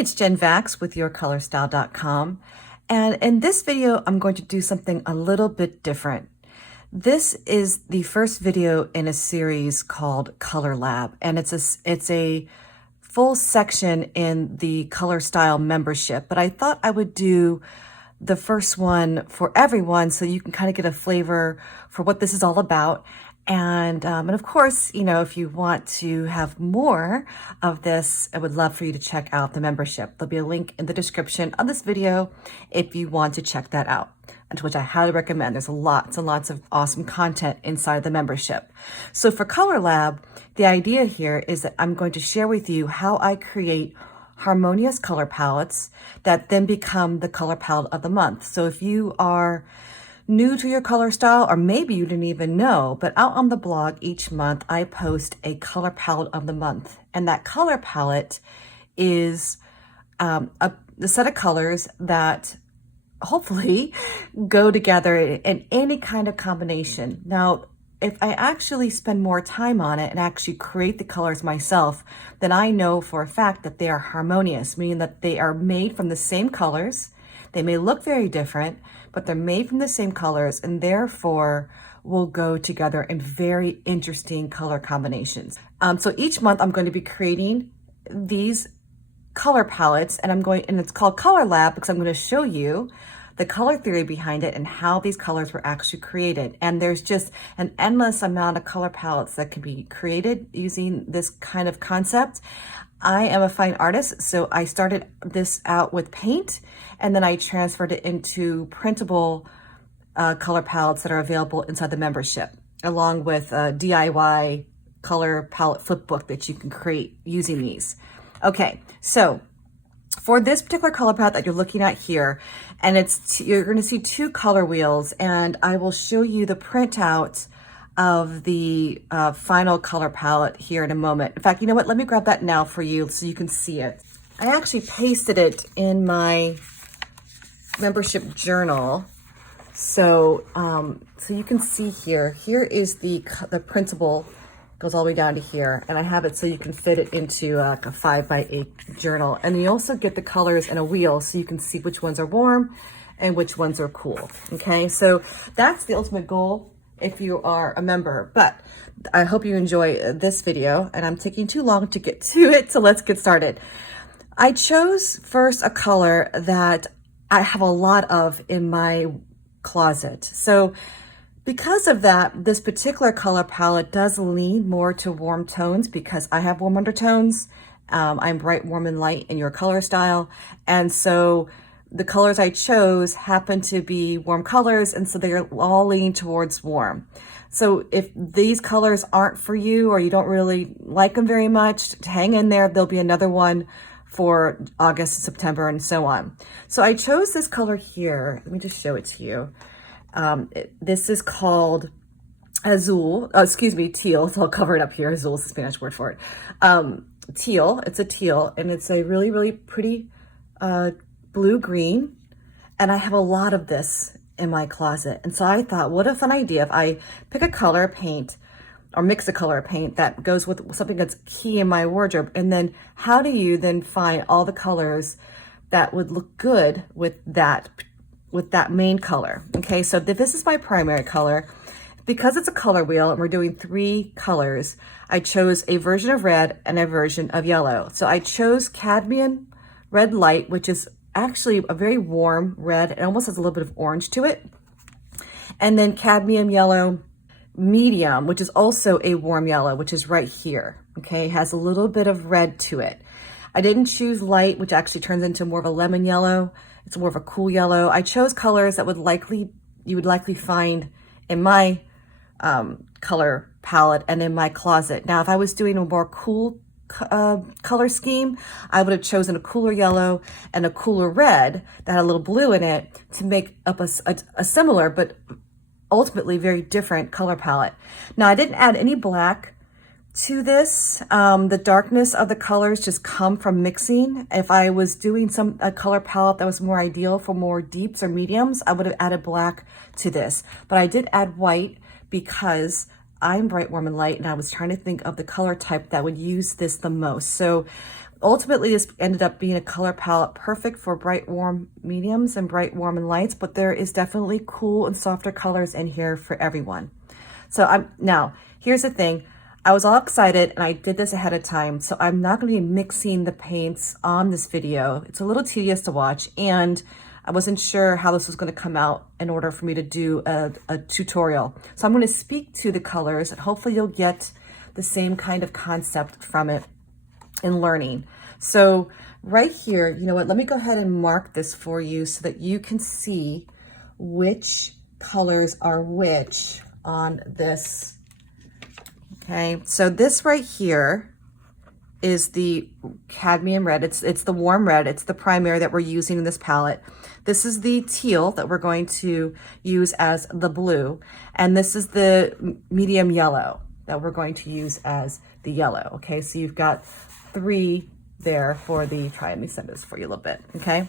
it's Jen Vax with YourColorStyle.com, and in this video I'm going to do something a little bit different. This is the first video in a series called Color Lab, and it's a full section in the Color Style membership, but I thought I would do the first one for everyone so you can kind of get a flavor for what this is all about. And of course, you know, if you want to have more of this, I would love for you to check out the membership. There'll be a link in the description of this video if you want to check that out, and which I highly recommend. There's lots and lots of awesome content inside the membership. So for Color Lab, the idea here is that I'm going to share with you how I create harmonious color palettes that then become the color palette of the month. So if you are new to your color style, or maybe you didn't even know, but out on the blog each month, I post a color palette of the month. And that color palette is a set of colors that hopefully go together in any kind of combination. Now, if I actually spend more time on it and actually create the colors myself, then I know for a fact that they are harmonious, meaning that they are made from the same colors. They may look very different, but they're made from the same colors and therefore will go together in very interesting color combinations. So each month I'm going to be creating these color palettes, and it's called Color Lab because I'm going to show you the color theory behind it and how these colors were actually created. And there's just an endless amount of color palettes that can be created using this kind of concept. I am a fine artist, so I started this out with paint, and then I transferred it into printable color palettes that are available inside the membership, along with a DIY color palette flip book that you can create using these. Okay, so for this particular color palette that you're looking at here, and you're going to see two color wheels, and I will show you the printout of the final color palette here in a moment. In fact, you know what? Let me grab that now for you so you can see it. I actually pasted it in my membership journal, so so you can see here. Here is the printable. Goes all the way down to here, and I have it so you can fit it into like a 5x8 journal. And you also get the colors in a wheel so you can see which ones are warm and which ones are cool. Okay, so that's the ultimate goal if you are a member. But I hope you enjoy this video, and I'm taking too long to get to it, so let's get started. I chose first a color that I have a lot of in my closet. So because of that, this particular color palette does lean more to warm tones because I have warm undertones. I'm bright, warm, and light in your color style. And so the colors I chose happen to be warm colors, and so they're all leaning towards warm. So if these colors aren't for you or you don't really like them very much, hang in there. There'll be another one for August, September, and so on. So I chose this color here. Let me just show it to you. This is called teal. So I'll cover it up here. Azul is the Spanish word for it. Teal, it's a teal, and it's a really, really pretty blue-green. And I have a lot of this in my closet. And so I thought, what a fun idea if I pick a color of paint or mix a color of paint that goes with something that's key in my wardrobe. And then how do you then find all the colors that would look good with that main color? Okay, so this is my primary color. Because it's a color wheel and we're doing 3 colors, I chose a version of red and a version of yellow. So I chose cadmium red light, which is actually a very warm red. It almost has a little bit of orange to it. And then cadmium yellow medium, which is also a warm yellow, which is right here. Okay, it has a little bit of red to it. I didn't choose light, which actually turns into more of a lemon yellow. It's more of a cool yellow. I chose colors that you would likely find in my color palette and in my closet. Now, if I was doing a more cool color scheme, I would have chosen a cooler yellow and a cooler red that had a little blue in it to make up a similar but ultimately very different color palette. Now, I didn't add any black to this. The darkness of the colors just come from mixing. If I was doing a color palette that was more ideal for more deeps or mediums, I would have added black to this. But I did add white because I'm bright, warm, and light, and I was trying to think of the color type that would use this the most. So ultimately this ended up being a color palette perfect for bright warm mediums and bright warm and lights, but there is definitely cool and softer colors in here for everyone. So now here's the thing. I was all excited and I did this ahead of time, so I'm not going to be mixing the paints on this video. It's a little tedious to watch, and I wasn't sure how this was going to come out in order for me to do a tutorial. So I'm going to speak to the colors, and hopefully you'll get the same kind of concept from it in learning. So right here, you know what, let me go ahead and mark this for you so that you can see which colors are which on this. Okay, so this right here is the cadmium red. It's the warm red. It's the primary that we're using in this palette. This is the teal that we're going to use as the blue. And this is the medium yellow that we're going to use as the yellow. Okay, so you've got 3 there for the, let me send this for you a little bit, okay?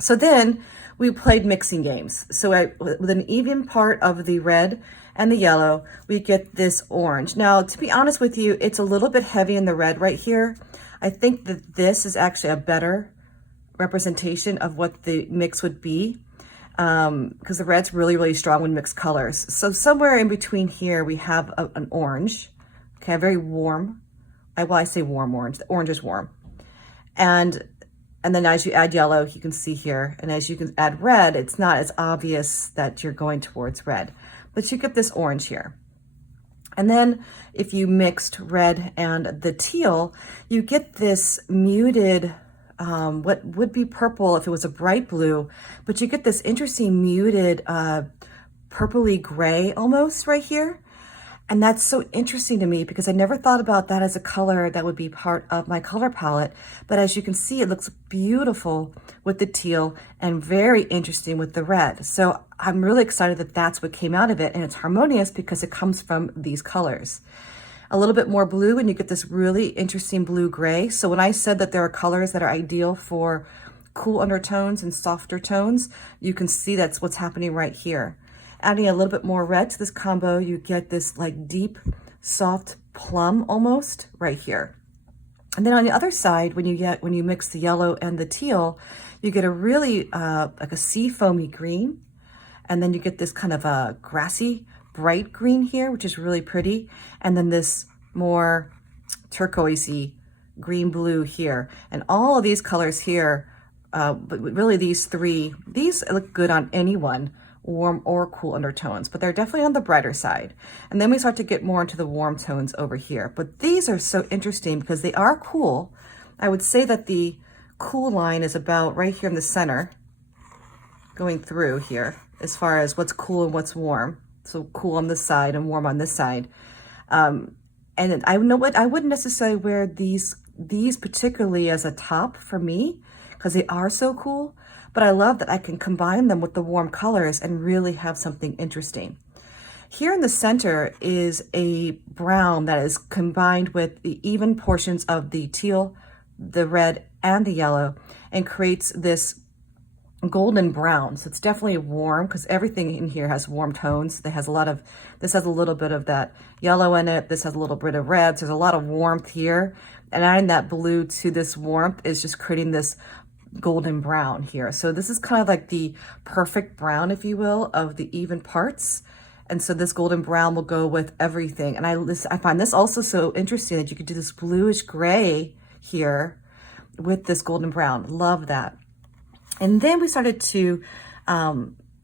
So then we played mixing games. So with an even part of the red and the yellow, we get this orange. Now, to be honest with you, it's a little bit heavy in the red right here. I think that this is actually a better representation of what the mix would be, because the red's really, really strong when mixed colors. So somewhere in between here, we have an orange, okay, a very warm, I say warm orange. The orange is warm. And then as you add yellow, you can see here, and as you can add red, it's not as obvious that you're going towards red, but you get this orange here. And then if you mixed red and the teal, you get this muted, what would be purple if it was a bright blue, but you get this interesting muted purpley gray almost right here. And that's so interesting to me because I never thought about that as a color that would be part of my color palette. But as you can see, it looks beautiful with the teal and very interesting with the red. So I'm really excited that that's what came out of it. And it's harmonious because it comes from these colors. A little bit more blue and you get this really interesting blue gray. So when I said that there are colors that are ideal for cool undertones and softer tones, you can see that's what's happening right here. Adding a little bit more red to this combo, you get this like deep, soft plum almost right here. And then on the other side, when you mix the yellow and the teal, you get a really like a sea foamy green. And then you get this kind of a grassy, bright green here, which is really pretty. And then this more turquoisey green blue here. And all of these colors here, but really these 3, these look good on anyone, warm or cool undertones, but they're definitely on the brighter side. And then we start to get more into the warm tones over here. But these are so interesting because they are cool. I would say that the cool line is about right here in the center, going through here, as far as what's cool and what's warm. So cool on this side and warm on this side. And I know what I wouldn't necessarily wear these particularly as a top for me because they are so cool. But I love that I can combine them with the warm colors and really have something interesting. Here in the center is a brown that is combined with the even portions of the teal, the red, and the yellow, and creates this golden brown. So it's definitely warm because everything in here has warm tones. This has a little bit of that yellow in it. This has a little bit of red. So there's a lot of warmth here. And adding that blue to this warmth is just creating this golden brown here. So this is kind of like the perfect brown, if you will, of the even parts. And so this golden brown will go with everything. And I find this also so interesting that you could do this bluish gray here with this golden brown. Love that. And then we started to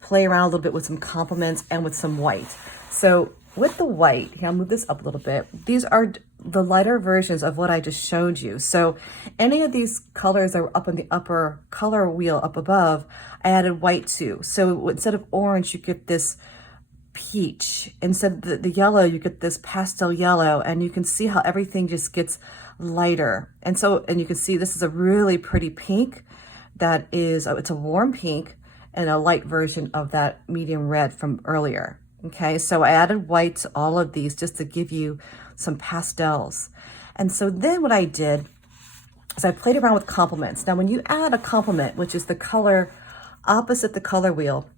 play around a little bit with some complements and with some white. So with the white, here, I'll move this up a little bit. These are the lighter versions of what I just showed you. So any of these colors that were up on the upper color wheel up above, I added white to. So instead of orange, you get this peach. Instead of the yellow, you get this pastel yellow, and you can see how everything just gets lighter. And you can see this is a really pretty pink that is, it's a warm pink and a light version of that medium red from earlier. Okay, so I added white to all of these just to give you some pastels. And so then what I did is I played around with complements. Now, when you add a complement, which is the color opposite the color wheel,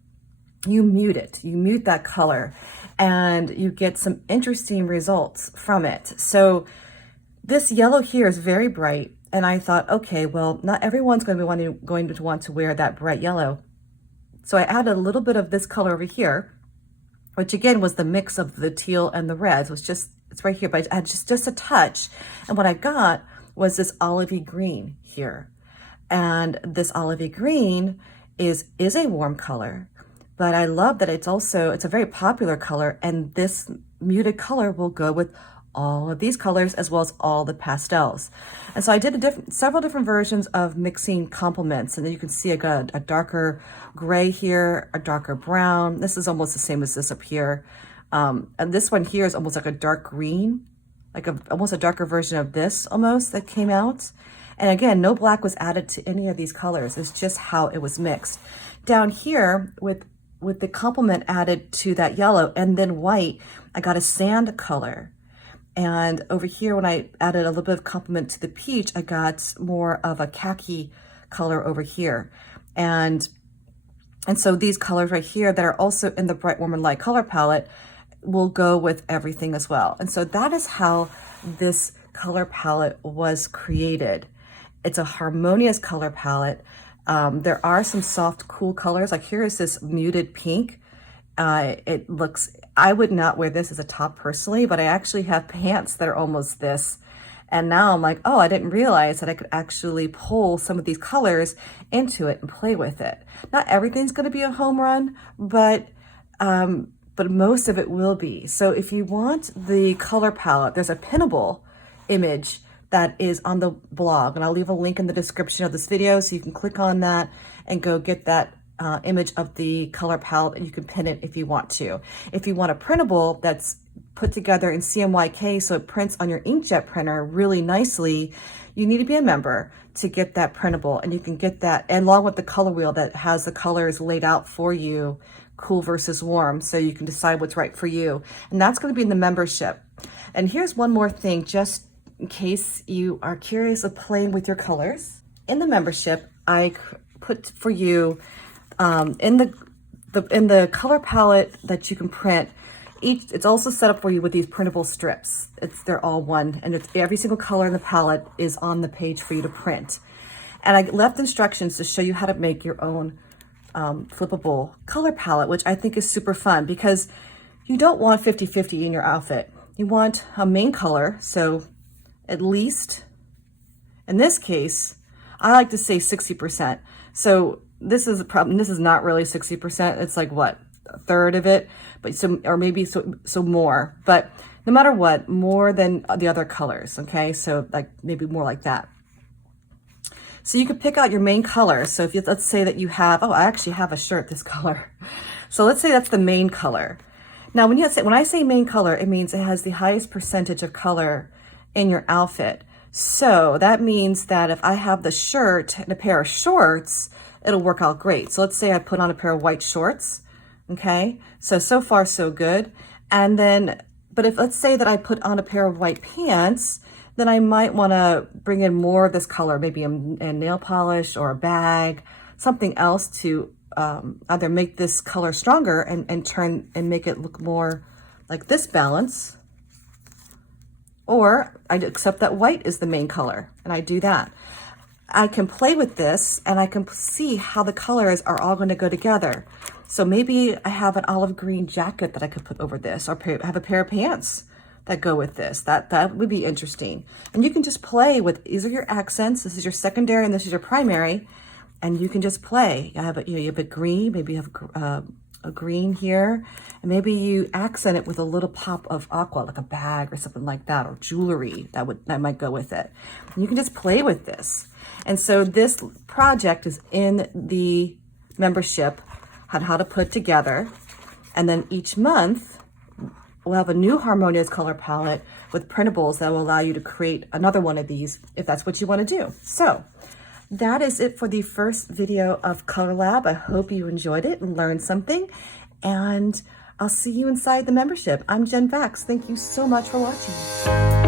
you mute it. You mute that color and you get some interesting results from it. So this yellow here is very bright And I thought, okay, well, not everyone's going to want to wear that bright yellow. So I added a little bit of this color over here, which again was the mix of the teal and the reds. It's right here, but I had just a touch. And what I got was this olivey green here. And this olivey green is a warm color, but I love that it's a very popular color, and this muted color will go with all of these colors as well as all the pastels. And so I did several different versions of mixing complements, and then you can see I got a darker gray here, a darker brown. This is almost the same as this up here. And this one here is almost like a dark green, like almost a darker version of this almost that came out. And again, no black was added to any of these colors. It's just how it was mixed. Down here with the complement added to that yellow and then white, I got a sand color. And over here, when I added a little bit of complement to the peach, I got more of a khaki color over here. And so these colors right here that are also in the Bright, Warm, and Light color palette will go with everything as well. And so that is how this color palette was created. It's a harmonious color palette. There are some soft, cool colors. Like here is this muted pink. I would not wear this as a top personally, but I actually have pants that are almost this. And now I'm like, oh, I didn't realize that I could actually pull some of these colors into it and play with it. Not everything's going to be a home run, but most of it will be. So if you want the color palette, there's a pinnable image that is on the blog, and I'll leave a link in the description of this video so you can click on that and go get that image of the color palette, and you can pin it if you want to. If you want a printable that's put together in CMYK so it prints on your inkjet printer really nicely, you need to be a member to get that printable, and you can get that and along with the color wheel that has the colors laid out for you, cool versus warm, so you can decide what's right for you. And that's going to be in the membership. And here's one more thing, just in case you are curious of playing with your colors. In the membership, I put for you in the color palette that you can print, it's also set up for you with these printable strips. They're all one, and every single color in the palette is on the page for you to print. And I left instructions to show you how to make your own flippable color palette, which I think is super fun because you don't want 50-50 in your outfit. You want a main color, so at least, in this case, I like to say 60%. So this is a problem. This is not really 60%. It's like what, a third of it, but or maybe so more. But no matter what, more than the other colors. Okay, so like maybe more like that. So you could pick out your main color. So if let's say that you have, I actually have a shirt this color. So let's say that's the main color. Now when I say main color, it means it has the highest percentage of color in your outfit. So that means that if I have the shirt and a pair of shorts, it'll work out great. So let's say I put on a pair of white shorts. Okay, so far so good. And then, but if let's say that I put on a pair of white pants, then I might want to bring in more of this color, maybe a nail polish or a bag, something else to either make this color stronger and make it look more like this balance, or I accept that white is the main color and I do that. I can play with this and I can see how the colors are all going to go together. So maybe I have an olive green jacket that I could put over this, or have a pair of pants that go with this. That would be interesting. And you can just play with, these are your accents. This is your secondary and this is your primary. And you can just play. You have a green, maybe you have a green here. And maybe you accent it with a little pop of aqua, like a bag or something like that, or jewelry that might go with it. And you can just play with this. And so this project is in the membership on how to put together. And then each month, we'll have a new harmonious color palette with printables that will allow you to create another one of these if that's what you want to do. So that is it for the first video of Color Lab. I hope you enjoyed it and learned something. And I'll see you inside the membership. I'm Jen Vax. Thank you so much for watching.